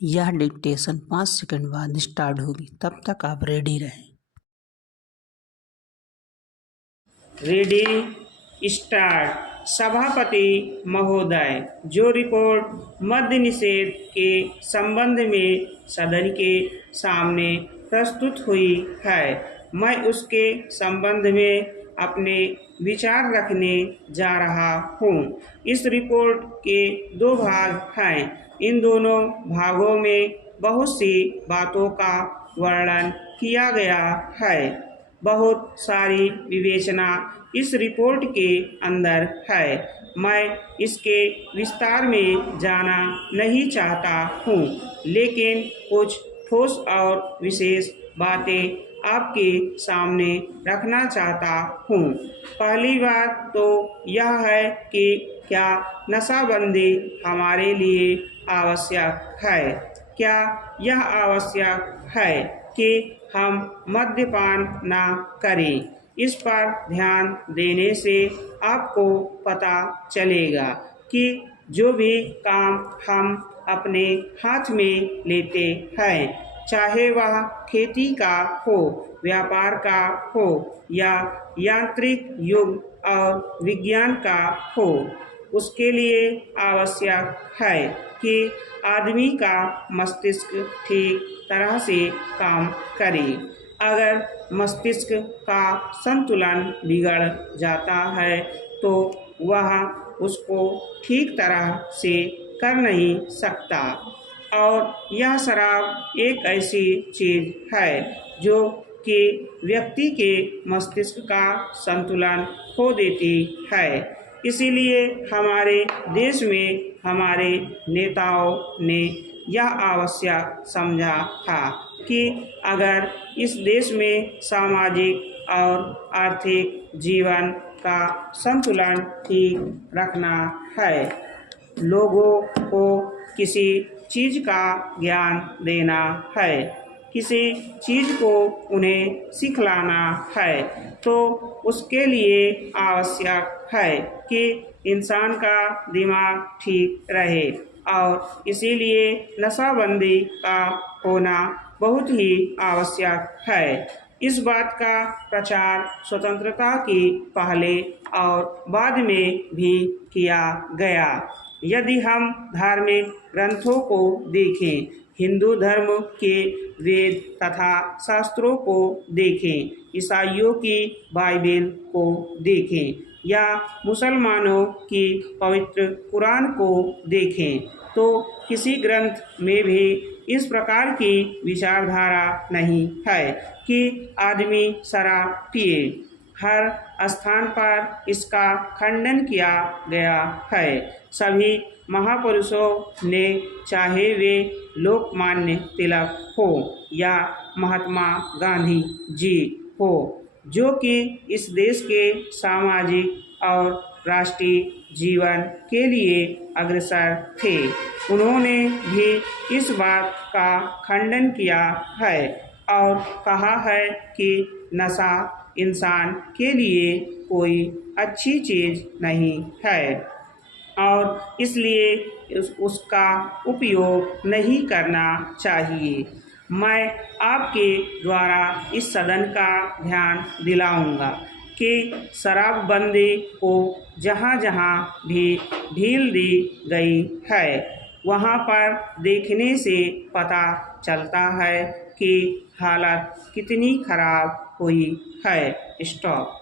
यह dictation 5 second बाद start होगी, तब तक आप रेडी रहें। Ready start. सभापति महोदय, जो रिपोर्ट मद्य निषेध के संबंध में सदन के सामने प्रस्तुत हुई है, मैं उसके संबंध में अपने विचार रखने जा रहा हूँ। इस रिपोर्ट के 2 भाग हैं। इन दोनों भागों में बहुत सी बातों का वर्णन किया गया है। बहुत सारी विवेचना इस रिपोर्ट के अंदर है। मैं इसके विस्तार में जाना नहीं चाहता हूँ, लेकिन कुछ ठोस और विशेष बातें आपके सामने रखना चाहता हूँ। पहली बात तो यह है कि क्या नशाबंदी हमारे लिए आवश्यक है? क्या यह आवश्यक है कि हम मद्यपान ना करें? इस पर ध्यान देने से आपको पता चलेगा कि जो भी काम हम अपने हाथ में लेते हैं, चाहे वह खेती का हो, व्यापार का हो या यांत्रिक युग और विज्ञान का हो, उसके लिए आवश्यक है कि आदमी का मस्तिष्क ठीक तरह से काम करे। अगर मस्तिष्क का संतुलन बिगड़ जाता है तो वह उसको ठीक तरह से कर नहीं सकता। और यह शराब एक ऐसी चीज़ है जो कि व्यक्ति के मस्तिष्क का संतुलन खो देती है। इसीलिए हमारे देश में हमारे नेताओं ने यह आवश्यक समझा था कि अगर इस देश में सामाजिक और आर्थिक जीवन का संतुलन ठीक रखना है, लोगों को किसी चीज़ का ज्ञान देना है, किसी चीज़ को उन्हें सिखलाना है, तो उसके लिए आवश्यक है कि इंसान का दिमाग ठीक रहे। और इसीलिए नशाबंदी का होना बहुत ही आवश्यक है। इस बात का प्रचार स्वतंत्रता के पहले और बाद में भी किया गया। यदि हम धार्मिक ग्रंथों को देखें, हिंदू धर्म के वेद तथा शास्त्रों को देखें, ईसाइयों की बाइबल को देखें या मुसलमानों की पवित्र कुरान को देखें, तो किसी ग्रंथ में भी इस प्रकार की विचारधारा नहीं है कि आदमी शराब पिए। हर स्थान पर इसका खंडन किया गया है। सभी महापुरुषों ने, चाहे वे लोकमान्य तिलक हो या महात्मा गांधी जी हो, जो कि इस देश के सामाजिक और राष्ट्रीय जीवन के लिए अग्रसर थे, उन्होंने भी इस बात का खंडन किया है और कहा है कि नशा इंसान के लिए कोई अच्छी चीज़ नहीं है और इसलिए उसका उपयोग नहीं करना चाहिए। मैं आपके द्वारा इस सदन का ध्यान दिलाऊंगा कि शराबबंदी को जहाँ जहाँ भी ढील दी गई है, वहाँ पर देखने से पता चलता है कि हालत कितनी खराब हुई है। स्टॉप।